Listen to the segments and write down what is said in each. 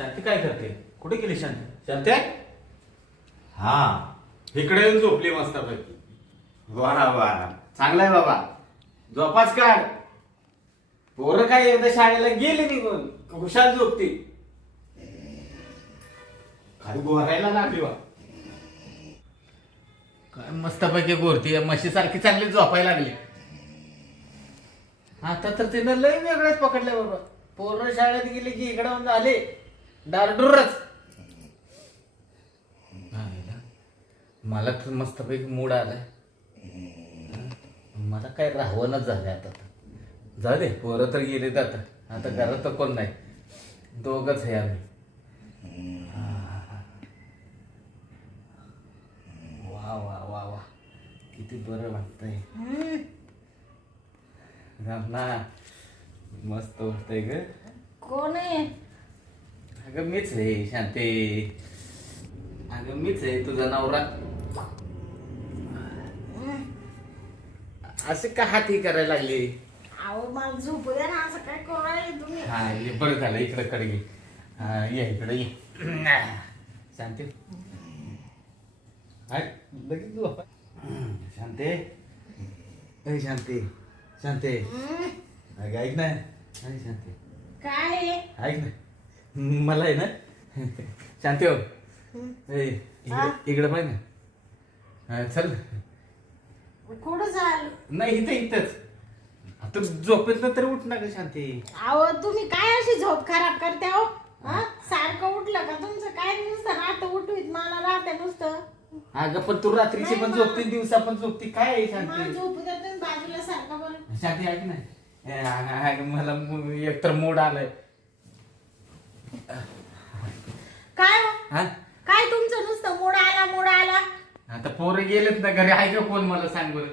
शांती काय करते? कुठे गेली शांती? शांती हा इकडे येऊन झोपली मस्तपैकी. वा वा चांगलाय बाबा, झोपाच काढ. पोरं काय एकदा शाळेला गेली निघून हुशार झोपती. खाली गोरायला लागली वा. काय मस्तपैकी गोरती म्हशी सारखी चांगली झोपायला लागली. आता तर तिनं लय वेगळेच पकडले बाबा. पोरं शाळेत गेली की इकडं आले डारडुरच. मला तर मस्तपैकी मूड आलाय. मला काय राहवणच झालंय आता. जाऊ दे, पोरं तर गेले आता घरात तर कोण नाही, दोघच आहे आम्ही. वा वा वा वा किती बरं वाटतंय ना. मस्त वाटतंय ग. कोण आहे? अगं मीच आहे शांती. अगं मीच आहे तुझा नवरा. असं का हाती करायला लागली? अहो मला झोपू द्या ना, असं काय करू राहिले तुम्ही? हा ये बरं झालं, इकडे कडे घे. हा ये इकडे ये शांती. लगेच झोप. शांती शांती शांती अगं ऐक ना. शांती काय आहे? ऐक ना, मला आहे ना शांती हो इकडे पाहिजे ना. चल कुठं झालं? नाही इथंच. आता झोपेत तरी उठ ना ग शांती. अहो तुम्ही काय अशी झोप खराब करते हो? सारखं उठलं का तुमचं काय नुसतं राहतं उठवीत मला राहते नुसतं. अगं पण तू रात्रीची पण झोपते, दिवसा पण झोपते. काय आहे मला शांती? झोपू द्या तुम्ही बाजूला सारखं बरं. शांती ऐक ना. मला एकतर मूड आलाय. काय हो? हा काय तुमचं नुसतं मूड आला? आता पोरं गेलेत ना घरी. आहे का कोण मला सांग बरं.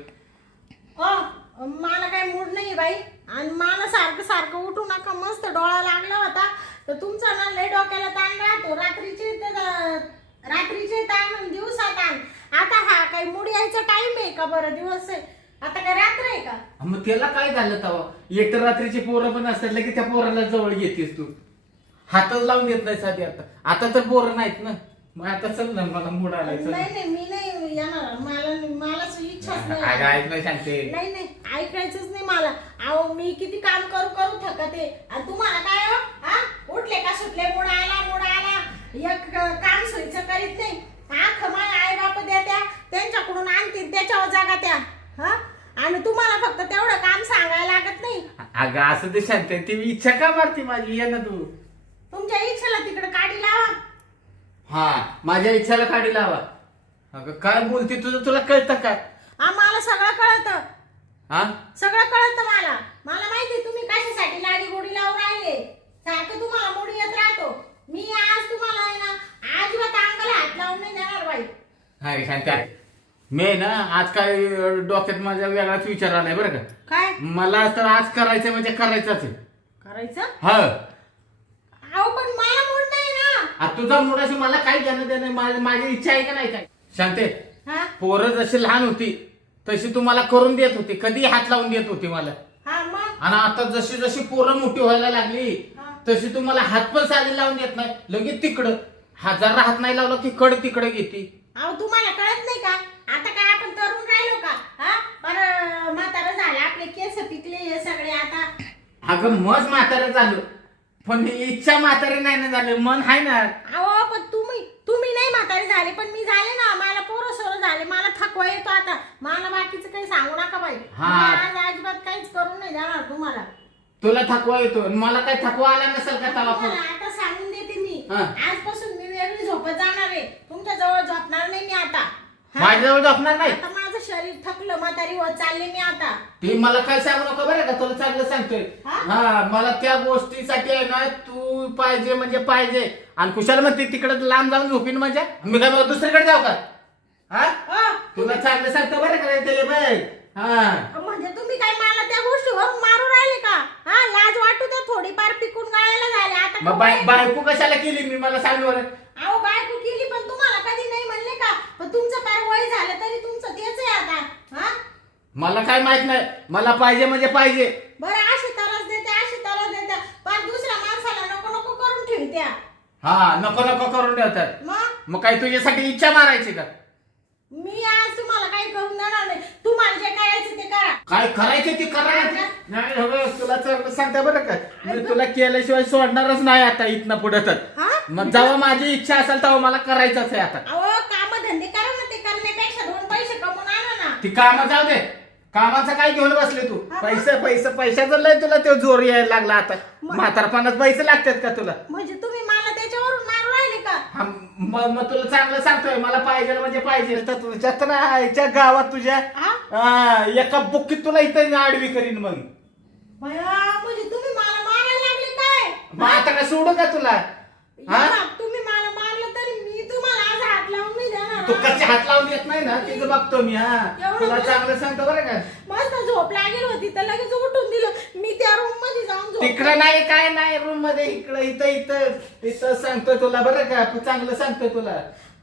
मला काय मूड नाही बाई. आणि मला सारखं सारखं उठू नका. मस्त डोळा लागला होता तर तुमचा ना लय डोक्याला ताण राहतो. रात्रीचे ताण आणि दिवसा ताण. आता हा काही मूड यायचा टाइम आहे का बरं? दिवस आहे आता, काय रात्र आहे का? मग त्याला काय झालं तवा? एक तर रात्रीची पोरं पण असतात, की त्या पोराला जवळ घेतेस तू. हातच लावून देत नाही साधी. आता तर पोरं नाहीत ना. मग आता चल ना, मला मूड आलाय. नाही मी नाही येणार. मला इच्छाच नाही. ऐक नाही शांती. नाही ऐकायचंच नाही मला. अहो मी किती काम करू थकते. आणि तुम्हाला काय हो? हा उठले का सुटले मूड आला एक काम सोयीचं करीत नाही. माझ्या आई बाप द्या त्यांच्याकडून आणतील त्याच्यावर जागा त्या. हा आणि तुम्हाला फक्त तेवढं काम सांगायला लागत नाही. अगं असं ते शांती, ती इच्छा का मारती माझी? ये ना तू. तुमच्या इच्छेला तिकडे काढी लावा. हा माझ्या इच्छाला काढी लावा. अगं काय बोलते तुझं? तुला कळतं का? मला सगळं कळतं. हा सगळं कळतं मला माहिती तुम्ही कशासाठी लाडी गोडी लावून राहिले. सारखं तुम्हाला मोडी येत राहतो. मी आज तुम्हाला आहे ना अजिबात अंगाला हात लावून नाही देणार बाई. हाय शांती, मी ना आज काय डोक्यात माझ्या वेगळाच विचार आलाय बरं का. काय मला तर आज करायचं म्हणजे करायचंच आहे. करायचं? हा अहो पण मला मूड नाही ना. तुझा मुलाशी मला काय घेणं देणं? माझी इच्छा आहे का नाही काय? शांते, हा पोरं जशी लहान होती तशी तू मला करून देत होती, कधी हात लावून देत होती मला. हा मग आणि आता जशी जशी पोरं मोठी व्हायला लागली हा. तशी तू मला हात पण साधी लावून देत नाही. लगेच तिकडं हजार हात नाही लावला की कड तिकडे घेते. अहो तुम्हाला कळत नाही का? आता काय आपण तरुण राहिलो का? हा पर म्हातारं झालं, आपले केस पिकले हे सगळे आता. अगं मज म्हातारं झालं, पण इच्छा म्हातारी नाही ना झालं, मन आहे ना. अहो पण तुम्ही नाही म्हातारे झाले पण मी झाले ना. मला पोरं सोरं झाले. मला थकवा येतो आता. मला बाकीचं काही सांगू नका बाई. हा. मी आज अजिबात काहीच करून नाही देणार तुम्हाला. तुला थकवा येतो आणि मला काय थकवा आला नसेल का तवा पण? तुम्हाला आता सांगून देते मी. हा. आजपासून मी वेगळी झोपत जाणार आहे. तुमच्या जवळ झोपणार नाही मी आता. हा? माझ्याजवळ झोपणार नाही. आता माझं शरीर थकलं, म्हातारी होत चालले मी आता. ते मला काय सांगू नका बरं का, तुला चांगलं सांगतोय. हा? हा मला त्या गोष्टीसाठी आहे ना तू पाहिजे म्हणजे पाहिजे. आणि कुशाल म्हणते तिकडे लांब जाऊन झोपीन म्हणजे मी काय मग दुसरीकडे जाऊ का? हा तुला चांगलं सांगतो बरं का ते बाय. हा म्हणजे तुम्ही काय मला त्या गोष्टीवर मारू राहिले का? हा लाज वाटू द्या थोडीफार. पिकून गळायला झाले आता. मग बायको कशाला केली मी? मला सांग बरं. अहो बायको केली पण तुम्हाला कधी नाही म्हणले का? पण तुमचं फार वय झालं तरी तुमचं तेच आहे आता. हा मला काय माहित नाही. मला पाहिजे म्हणजे पाहिजे. बरं अशी तरस देते पण दुसऱ्या माणसाला नको नको करून ठेवत्या. हा नको नको करून ठेवतात. मग काय तुझ्यासाठी इच्छा मारायची का? मी आज तुम्हाला काही करून देणार नाही. तुम्हाला जे करायचं ते करा. काय करायचं ते करा. नाही हवं तुला चांगलं सांगता बरं का, मी तुला केल्याशिवाय सोडणारच नाही आता इथनं पुढे. तर हा? मग जेव्हा माझी इच्छा असेल तेव्हा मला करायचंच आहे आता. अहो काम धंदे करा ना, ते करण्यापेक्षा 2 पैसे कमवून आणा ना. ती कामं जाऊ दे, कामाचं काय घेऊन बसले तू? हा, पैशाचं लय तुला ते जोर यायला लागला आता. म्हातारपणात पैसे लागतात का तुला? म्हणजे तुम्ही मला त्याच्यावरून मारू राहिले का? हा, मग तुला चांगलं सांगतोय, मला पाहिजे म्हणजे पाहिजे. तर तुझ्यात ना आईच्या गावात तुझ्या एका बुक्कीत तुला इथं आडवी करीन मग. भया, म्हणजे तुम्ही मला मारायला लागले काय? मग आता काय सोडू का तुला? हा या, तुम्ही मला मारलं तरी मी तुम्हाला आज हात लावून नाही देणार. तू कशी हात लावून येत नाही ना तिचं बघतो मी. हा एवढं तुला बरं. चांगलं सांगतो बरं का. मस्त झोप लागेल होती तर लगेच उठून दिलं. मी त्या रूम मध्ये जाऊन झोपले. तिकडं नाही काय नाही रूम मध्ये, इकडं इथं सांगतोय तुला बरं का. तू चांगलं सांगतोय तुला.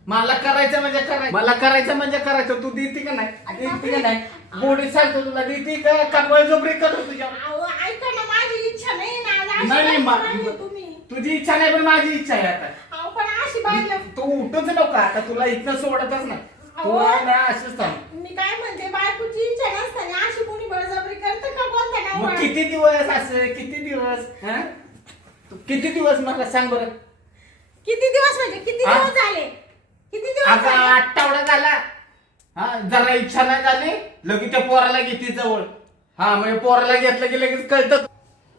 मला करायचं म्हणजे करायचं. तू देते का नाही? देते का नाही? गोडी सांगतो तुला, देते का कपळ जोबरी करतो तुझ्या? अहो, ऐका ना, माझी इच्छा नाही ना आज. अशी नाही, बाई मा- राहिली तुम्ही. तुझी इच्छा नाही पण माझी इच्छा आहे आता. अहो, पण अशी बाईला तू उठूच नको आता, तुला इथनं सोडतच नाही. तू अहो. आहे ना अशीच थांब. मी काय म्हणते, बायकोची इच्छा नसताना अशी कोणी बळजबरी करतं का? कोणत्या मग नवरा? किती दिवस असं किती दिवस? हा? तू किती दिवस मला सांग बरं. किती दिवस म्हणजे किती हा? दिवस झाले? किती दिवस आता झाले? आठवडा झाला. हा जरा इच्छा नाही झाली लगेच त्या पोराला घेते जवळ. हा म्हणजे पोराला घेतलं की लगेच कळतं.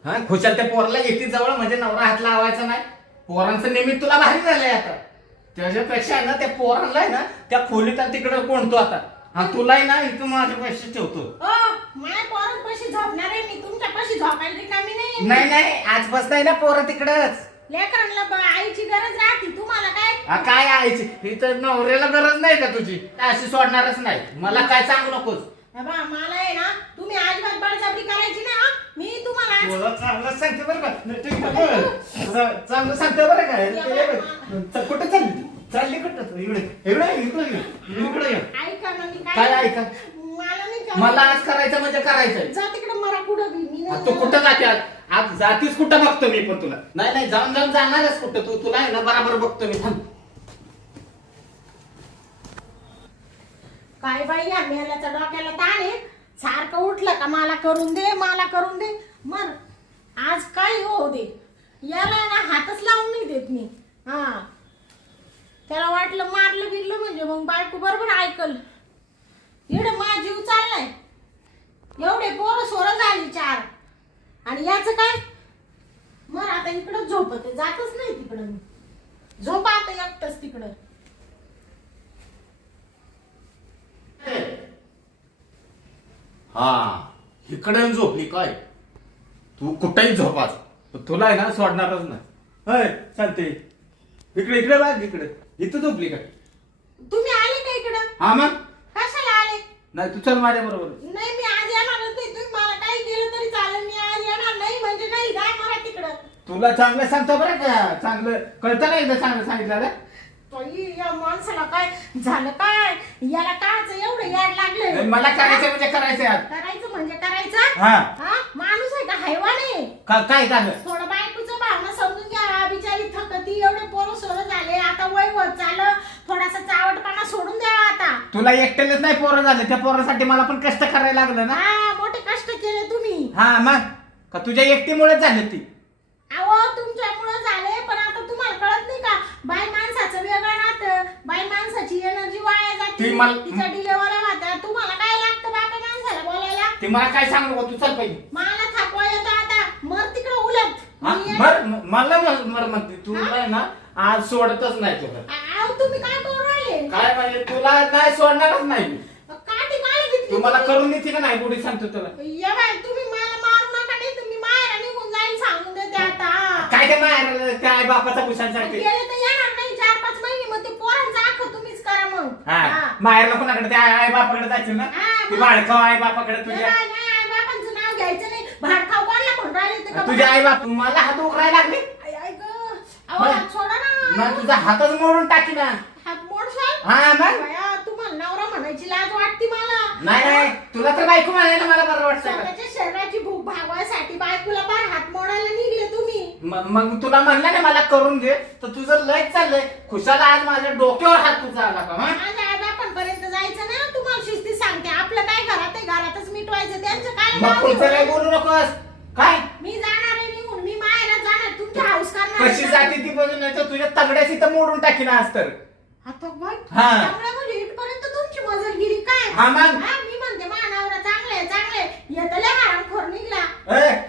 हा खुशाल त्या पोराला घेते जवळ म्हणजे नवरा हात लावायचा नाही. पोरांचं निमित्त तुला भारी झालंय आता. त्याच्यापेक्षा ना त्या पोरांना आहे ना त्या खोलीत तिकडे कोणतो आता. हा तुलाही ना इथं माझ्या पैसे ठेवतो. माझ्या पोरात पैसे झोपणार आहे मी. तुमच्या पैसे झोपायला रिकामी नाही. नाही आजपासून आहे ना पोरं तिकडच. लेकरांना आईची गरज राहते. तुम्हाला काय? काय आईची इथं नवऱ्याला गरज नाही का तुझी? अशी सोडणारच नाही. मला काय सांगू नकोस. बाबा मला आहे ना, तुम्ही अजिबात बळजबरी करायची ना. मी तुम्हाला आज- तुला चांगलं सांगते बरं का. चांगलं सांगते बरं का. कुठे चालली कुठं? इकडे ये. ऐका ना, मी काय ऐका? मला नाही का- मला आज करायचं म्हणजे करायचंय. जा तिकडे मरा कुठं बी. मी नाही तू कुठं जाते आज जातीस कुठं बघतो मी पण तुला. नाही जाऊन जाणारच कुठं तू. तुला आहे ना बराबर बघतो मी. थांब. काय बाई, या मेल्याच्या डोक्याला ताण आहे. सारखं उठलं का मला करून दे, मला करून दे. मर आज काय होऊ दे. याला ना हातच लावून नाही देत मी. हा त्याला वाटलं मारलं बिरलं म्हणजे मग बायको बरोबर ऐकल. एवढं माझा जीव चाललाय. एवढे पोरं सोरं झाली 4. आणि याचं काय? मर आता इकडं झोपत जातच नाही तिकडं. मी झोपा आता एकटंच तिकडं. हा इकडे झोपली काय? तू कुठेही झोपाच तुला आहे ना सोडणारच नाही. होय चालते. इकडे बघ इकडे. इथं झोपली का? तुम्ही आले का इकडं? हा मग कशाला आले? नाही तू चल माझ्या बरोबर. नाही, मी आज येणारच नाही. तुम्ही मला काही केलं तरी चालेल. मी आज येणार नाही म्हणजे नाही. काय मारा तिकडं. तुला चांगलं सांगतो बरं का. चांगलं कळतं ना एकदा चांगलं सांगितलं. बाई, या माणसाला काय झालं काय? याला कायच एवढं याड लागलंय? मला करायचं म्हणजे करायचं आज. करायचं म्हणजे करायचं. हा माणूस आहे का हैवान आहे? काय झालं? थोडं बायकोचं भावना समजून घ्या. बिचारी थकती. एवढे पोरं सोरं झाले. आता वय होत चालं. थोडासा चावटपणा सोडून द्या आता. तुला एकट्यालाच नाही पोरं झाले. त्या पोरासाठी मला पण कष्ट करायला लागलं ना. हा, मोठे कष्ट केले तुम्ही. हा मग का तुझ्या एकटीमुळेच झाले ती. अहो, तुमच्यामुळे झाले. पण आता तुम्हाला कळत नाही का? बाई माणसाचं वेगळं नातं. बाई माणसाची एनर्जी वाया जाते. ती मला- तिचा डिलेवरी होता. तुम्हाला काय लागतं बाबा माणसाला बोलायला? ती मला काय सांगू नको. तू चल पाहिजे. मला थकवा येतो आता. मर तिकडं उलट. हा, मी ये- मला मर म्हणते तू नाही ना आज सोडतच नाही तुला. अहो, तुम्ही काय करू राहिले? काय म्हणजे तुला नाही सोडणारच नाही मी. काठी काय घेतली? तू मला करून देते का नाही गुढी सांगतो तुला. या बाई, तुम्ही मला मारू नका. नाही तुम्ही माहेरा निघून जाईल सांगून देते आता. काय ते माहेर काय बापाचा भूषण सांगते. गेले तर येणार नाही 4-5 महिने. मग ते पोरांचं आख तुम्हीच करा मग. हा हा. माहेरला कोणाकडे ते आई बापाकडे जायचं ना. हा, ती मग. बाळकाव आई बापाकडे नाही, तुझ्या. नाही, आई-बापांचं नाव घ्यायचं नाही. भाडखाव कोणाला म्हणून राहिले ते का? तुझ्या आई बाप मला हात उकरायला लागले आई गं. अहो, होय. हात सोडा ना. ना. तुझा हातच मोडून टाकी ना. हात मोडशाल? हा मग बाया, तुम्हाला नवरा म्हणायची लाज वाटते मला. नाही तुला तर बायको म्हणायला मला बरं वाटतं का? स्वतःच्या शरीराची भूक भागवायसाठी बायकोला पार हात मोडायला निघले तुम्ही. मग तुला म्हणलं ना मला करून दे, तर तुझं लयच चाललंय. खुशाला आज माझ्या डोक्यावर हात तुझा आला का? माझ्या आईबापांपर्यंत जायचं ना. तुम्हाला शिस्ती सांगते, आपलं काय घरात आहे, घरातच मिटवायचं. त्यांचं काय मग पुढचं काय बोलू नकोस. काय मी जाणार आहे निघून, मी माहेरात जाणार, तुमच्या हाऊस करणार. कशी जाते ती बघून, नाही तर तुझ्या तगड्याशी तर मोडून टाकीन आज तर. आता बघ, हा. चांगलं म्हणजे इथपर्यंत तुमची मजलगिरी काय? हा मग. मी म्हणते मानावरा चांगले चांगले, येतले हरामखोर निघला.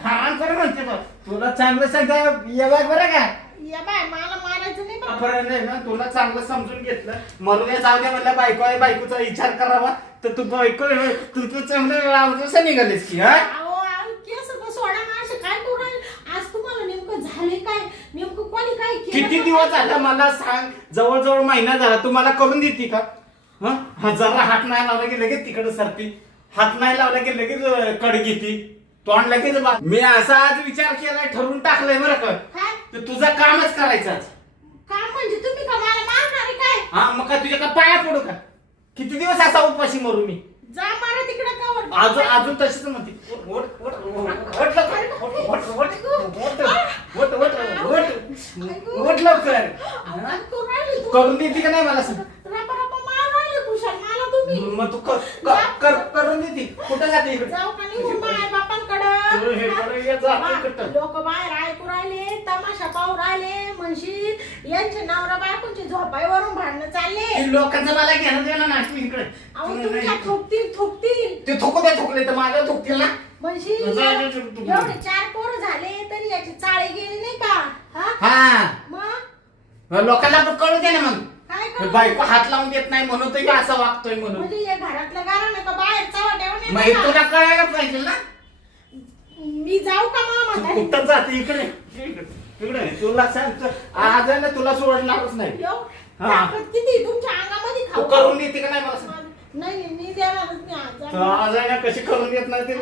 हाण कर म्हणते बघ. तुला चांगलं सांगता येवाय बरं का? या बाय, मला मारायचं नाही बा. बरं नाही ना, तुला चांगलं समजून घेतलं. मरून जाऊ दे म्हणलं, बायको आहे, बायकोचा विचार करावा. तर तू बायको तू चांगलं कसं निघालीस की? हा अहो, केस तर सोडा ना, असं काय करू राहिले? आज तुम्हाला नेमकं झाले काय? नेमकं कोणी काय केलं? किती दिवस झाला मला सांग. जवळजवळ महिना झाला. तू मला करून देते का? हा जरा हात नाही लावला की लगेच तिकडे सरती. हात नाही लावला की लगेच कड घेती. तोंड लगेच मी असा आज विचार केलाय, ठरवून टाकलंय बरं का. काय तर तुझं कामच करायचं आज. काम म्हणजे तुम्ही का मला मारणार आहे काय? हा मग काय तुझ्या का पाया पडू का? किती दिवस असा उपाशी मरू मी? जा मारा तिकडे कवर. अजून तशीच म्हणते. लवकर करून देते का नाही मला सांग. रपा रपा मार राहिले कुशाल मला तुम्ही. मग तू करून देते. कुठं जाते इकडे? जाऊ का निघून माय बापांकडं? लोक बाहेर ऐकू राहिले, तमाशा पाहू राहिले, म्हणशील यांचे नवरा बायकोंची झोपाईवरून भांडणं चालले. लोकांचं मला घेणं देणं ना तू इकडे. अहो तुमच्या थोपतील. ते थोकले तर माझ्या थोकतील ना. म्हणशील एवढे 4 पोरं झाले तरी याची चाळी गेली नाही का? हा मग लोकांना पण कळू दे ना. मग काय करू? बायको हात लावून देत नाही म्हणून तर असा वागतोय म्हणून. म्हणजे या घरातलं गारा नाही का बाहेरचा वाट्यावर मग नाही का? तुला कळायला पाहिजे ना. मी जाऊ का मामा? कुठं जाते इकडे इकडे तुला सांगतो आज आहे ना, तुला सोडणारच नाही. हा. ताकद किती तुमच्या अंगामध्ये तू खाऊ करून देते का नाही मला सांग. नाही मी देणारच नाही आज. तर आज आहे ना, कशी करून देत नाही ते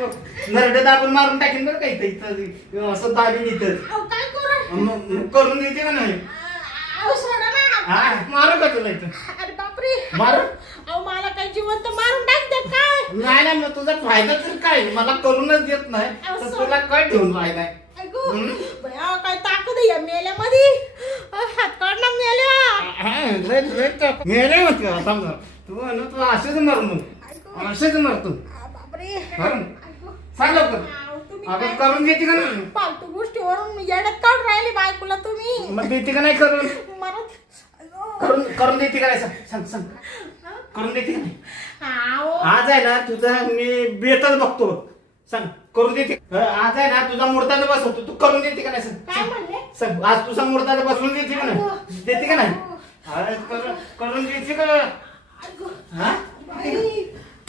नरडे दाबून मारून टाकीन बरं काही इथं असं दाबीन इथं. अहो, काय करू? मग करून देते का नाही? अहो, सोडा ना. हा मारू का तुला इथं? अरे बापरे. मारू? अहो मला काही जिवंत मारून टाकते काय? नाही मग तुझा फायदा तर काय? मला करूनच देत नाही तर तुला काय ठेवून फायदा आहे? ऐकू बया, काय ताकद आहे या मेल्यामध्ये. हात काढणं मेल्या. मेले म्हणते समजा तू असेच मर मग असेच मरतो. बापरे. कारण ऐकू. सांग लवकर. अहो, तुम्ही आपण काय करून देते का नाही? फालतू गोष्टीवरून येड्यात काढून राहिले बायकोला तुम्ही. मग देते का नाही करून? मरत. अगो. करून देते का नाही? सांग करून देते का नाही? अहो. आज आहे ना तुझा मी बेतच बघतो. सांग करून देते. आज आहे ना तुझा मुर्ताचा बसवतो. तू करून देते का नाही? काय सांग म्हणले? सांग आज तुझा मुर्ताचा बसवून देते का नाही? देते का नाही? अरे करून देते का? अगो. हा बाई.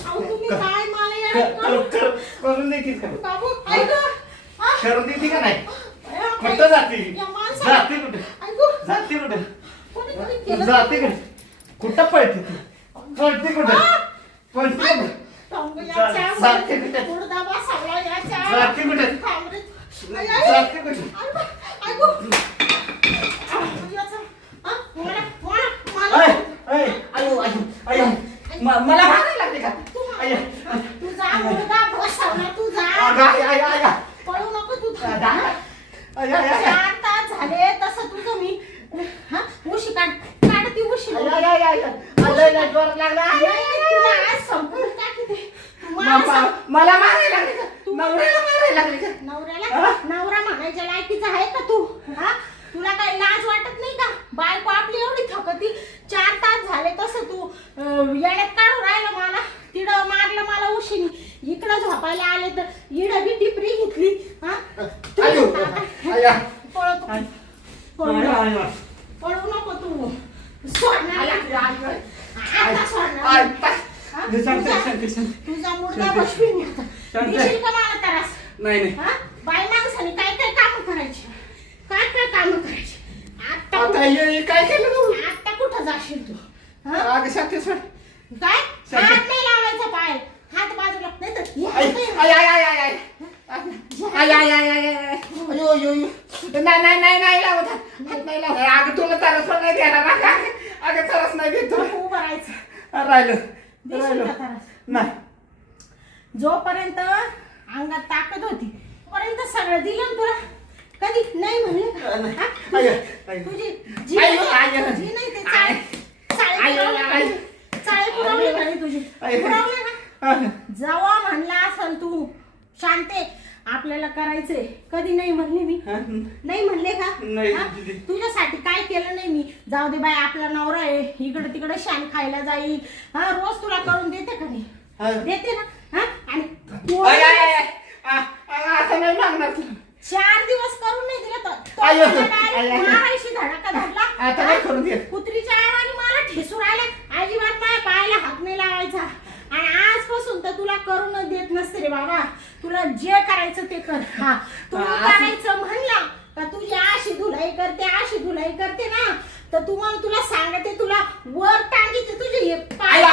अहो, तुम्ही काय मला येड्यात काढून- करून देते का? बाबू ऐकू. हा? करून देते का नाही? बया, कुठं जाते? या माणसाला- जाते कुठे? ऐकू. जाते कुठे? कोणी केलं? जाते कुठे? कुठं पळते तू? पळते कुठे? पळते कुठे? टोंग जाते याच्या कुठे? मुर्दा बसवला याच्या. जाते कुठे? थांब रे. आई, आई. जाते कुठे? ऐकू. याचं. हा? मला. मला मारायला लागले का? तुझा मुर्दा बसवला तुझा. पळू नको तू. 4 तास झाले तसं तुझं मी. हा? उशी काढ ती उशी. तुला आज संपून टाकी ते. मला मारायला लागले का? नवऱ्याला मारायला लागले का? नवऱ्याला नवरा म्हणायच्या लायकीचा आहे का तू? हा? तुला काय लाज वाटत नाही का? बायको आपली एवढी थकती. 4 तास झाले तसं तू येड्यात काढून राहिलं मला. तिडं मारलं मला उशीने. इकडं झोपायला आले तर इडं बी टिपरी घेतली. हा? पळू नको तू. सोडणार आता सोडणार. तुझा मुर्दा बसवीन आता. देशील का मला त्रास? नाही हा? बाई माणसाने काय काय काम करायची? काय काम करायची? आता काय केलं तू? आता कुठं जाशील तू? हा? अगं शांती सोड. काय? शांती. हात नाही लावायचा पाय. हात बाजूला नाही तर हे आय हात नाही. आय आय आय आय आय आय आय आय आय आय अयो अयो नाही लावत हात नाही लावत. अगं तुला तरस पण नाही देणार. अगं तरस नाही देत तुला. उभं राहायचं. राहिलं देशील का त्रास? नाही. जोपर्यंत अंगात ताकद होती तोपर्यंत सगळं दिलं ना तुला. कधी कधी नाही म्हणले का? हा? तुझी जी आय, नाही आय, ते- जी नाही ते चाळे पुरवले का नाही तुझे पुरवले का? जेव्हा म्हणला असेल तू शांते आपल्याला करायचंय कधी नाही म्हणले मी नाही म्हणले का नाही. हा? तुझ्यासाठी काय केलं नाही मी जाऊ दे बाई आपला नवरा आहे इकडे तिकडे शान खायला जाईल हा रोज तुला करून देते का नाही देते ना हा आणि आता नाही मागणार 4 दिवस करून नाही दिलं तर आय, आय, मारायशी धडाका धरला आता नाही करून दे. कुत्रीच्या आणि मला ठेसून राहिला अजिबात माझ्या पायाला हात नाही लावायचा आणि आजपासून तर तुला करून देत नसते रे बाबा तुला जे करायचं ते कर हा तू करायचं म्हणला का तुझी अशी धुलाई करते ना तर तुम्हाला तुला सांगते तुला वर टांगीचे तुझे हे पाय वर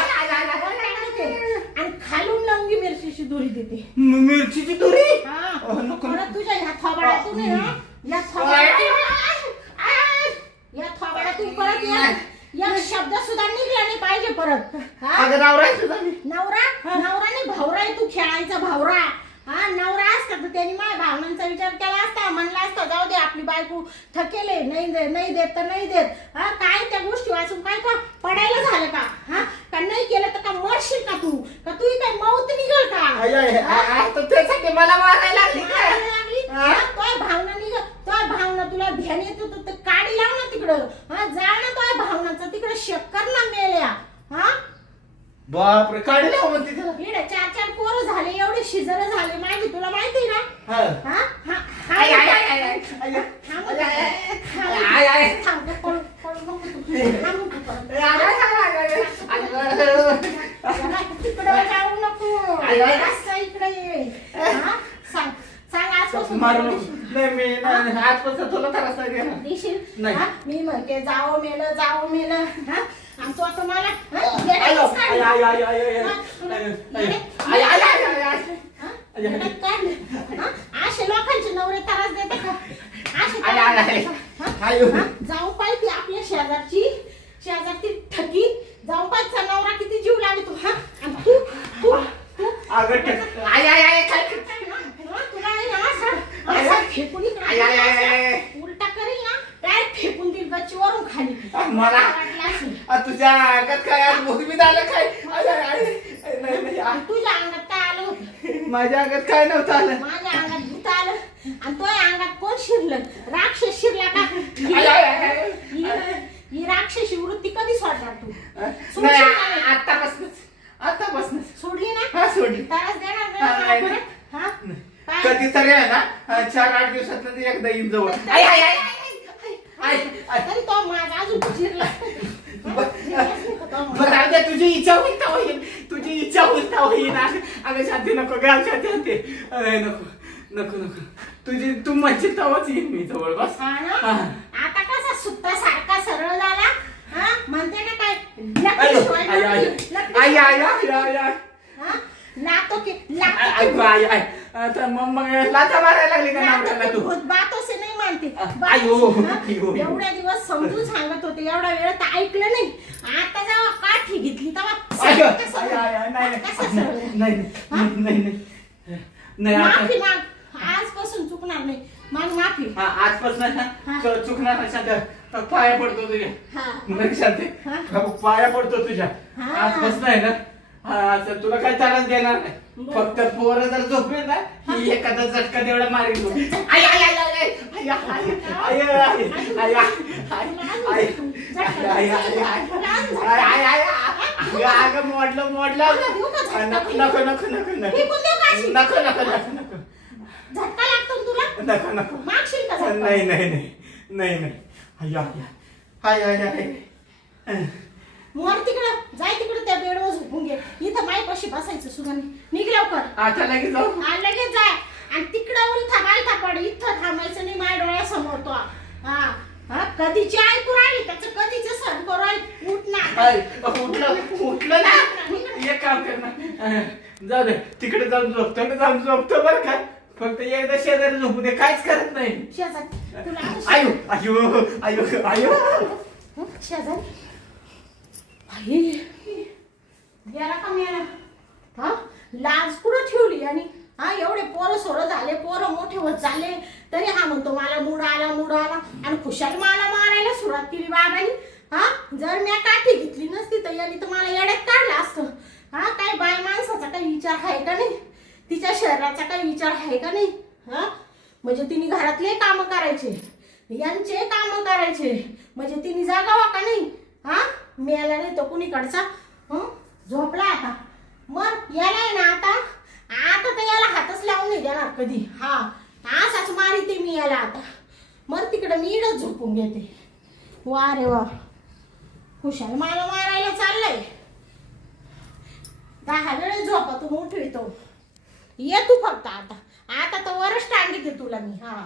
टांगते आणि खालून लंगी मिरचीची दोरी देते मिरचीची दोरी हा नको. परत तुझ्या ह्या थोबाड्यातून आहे ना या थोबाड्यातून परत या शब्द सुद्धा निघला नाही पाहिजे परत हा अगं नवरा आहे तुझा मी. नवराने भावरा आहे तू खेळायचा भावरा हा नवरा असता तर त्यांनी माझ्या भावनांचा विचार केला असता म्हणला असता जाऊ दे आपली बायको थकेले नाही देत तर नाही देत हा काय त्या गोष्टी वाचून काय का पडायला झालं का हा का नाही केलं तर का मरशील का तू काय मौत निघल का आता त्यासाठी मला मारायला लागली काय? तोय भावना निघ तोय भावना तुला ध्यान येतो तर काढी लाव ना तिकडं हा जा ना तोय भावनाचा तिकडं शक्कर ना मेल्या हा बापरे काढले हो म्हणते त्याला. इकडे 4 पोरं झाले एवढे शिजर झाले माझी तुला माहिती ना हा. हा हा आय, आय, आय, आय, आय. आय, आय. थांब पळू नको तू. थांब नको परत. तिकडं जाऊ नको आय, आय. असं इकडे ये हा सांग आजपासून मारू नको. नाही मी नाही, आजपासून तुला त्रास नाही देणार. देशील नाही. हा? मी म्हणते जावं मेलं हा आणि तो आता मला हा? आय, येण्यातच आय, काढलं. आय, आय, आय, आय, आय. हा? तुला येण्यात- आय, आय, आय, आय, आय. हा? येण्यात काढलं. हा? असे लोकांचे नवरे त्रास देते का असे आय, आय, आय. हा? आय, हा? जाऊ पाहिजे आपल्या शेजारची ठकी जाऊ पाहिजे नवरा किती जीव लागतो हा आणि तू तू तू अगं आय, आय, आय, काय करते? तुला असं फेकून आय, आय, आय, आय. उलटा करेल ना काय फेकून देईल गच्चीवरून खाली मला वाटलं असेल. तुझ्या अंगात काय आज भूमी झालं काय आय, आय, आय. नाही नाही आ- आणि तुझ्या अंगात काय आलं होतं माझ्या अंगात काय नव्हतं आलं. माझ्या अंगात भूत आलं आणि तुझ्या अंगात कोण शिरलं राक्षस शिरला का आय, आय, आय, आय. ही राक्षसी वृत्ती कधी सोडणार तू नाही आतापासूनच सोडली ना हा सोडली. त्रास देणार हा, नाही नाही, मला नाही. परत? हा? काय? कधी तरी आहे ना 4-8 दिवसात एकदा येईन जवळ आय, आय, आय, आय, आय. तरी तो माझा अजून चिरला बरं आता तुझी इच्छा होईल का होईल तुझी इच्छा होईल का होईल अगं शांती नको गाव शांती आणते अरे नको नको नको तुझी तू म्हणशील तेव्हाच येईन मी जवळ बस हा ना? हा. आता कसा सुट्टा सारखा सरळ झाला हा म्हणते ना काय आय, लकडी आय, आय, लकडी आय, आय, आय, आय, आय. हा? लातो की आय, आय, आय. आता मग लाथा मारायला लागली का नवऱ्याला तू भूत बातों से नाही मानते आयो, हा? आयो. एवढ्या दिवस समजून सांगत होते एवढा वेळ तर ऐकलं नाही आता जेव्हा काठी घेतली तेव्हा आय, कसं आय, आय, आय, नाही कसं नाही सरळ? नाही हा? नाही नाही नाही माफी आता माग आजपासून चुकणार नाही माग माफी हा आजपासून हा. ना चुकणार नाही शांत पाया पडतो तुझ्या हा नाही शांती हा. पाया पडतो तुझ्या हा. आजपासून आहे ना हा तर तुला काय त्रास देणार नाही बरं. फक्त पोरं जर झोपले ना ही एखादा झटका तेवढा मारेल तू. आय, आय, आय, आय, आय, आय, आय, आय, आय, आय, आय, आय, आय, आय, आय, आय, आय, अगं मोडलं नको नको नको नको नको फेकून देऊ का अशी? नको नको नको नको झटका लागतो ना तुला नको नको मागशील का झटका? नाही नाही नाही नाही नाही आय, आय, आय, आय, आय. मोर तिकडं जाय तिकडं त्या बेडवर झोपून घे इथं मायपाशी बसायचं सुगंधी निघ लवकर आता लगेच जाऊ हा लगेच जाय आणि तिकडं उलथा बालथा पड इथं थांबायचं नाही माझ्या डोळ्यासमोर तो हा हा कधीची ऐकू राहिली त्याचं कधीच सण करू राहिली उठ ना आय, उठलं ना एक काम कर ना जाऊ दे तिकडे जाऊन झोपतो बरं का फक्त एकदा शेजारी झोपू दे काहीच करत नाही शेजारी तुला आता आयो आयो आयो आयो हं? शेजारी आई गेला का मेला हा लाज कुठं ठेवली आणि हा एवढे पोरं सोरं झाले, पोरं मोठे होत झाले, तरी हा म्हणतो मला मूड आला मूड आला, आणि खुशाल मला मारायला सुरुवात केली बाबांनी. हा जर मी काठी घेतली नसती तर याने तर मला येड्यात काढलं असतं. हा काय बाय माणसाचा काही विचार आहे का नाही, तिच्या शरीराचा काही विचार आहे का नाही. हा म्हणजे तिने घरातले काम करायचे, यांचे काम करायचे, म्हणजे तिने जागावा का नाही. हा मेला नाही तो कुणीकडचा. झोपला आता. मग याला आहे ना आता आता तर याला हातच लावून नाही देणार कधी. हा असाच मारिते मी याला आता. मग तिकडं मी इडच झोपून घेते. वा रे वा, खुशाल मला मारायला चाललंय. 10 वेळेस झोपातून उठवितो. ये तू फक्त आता. आता तर वरच टांगीते तुला मी. हा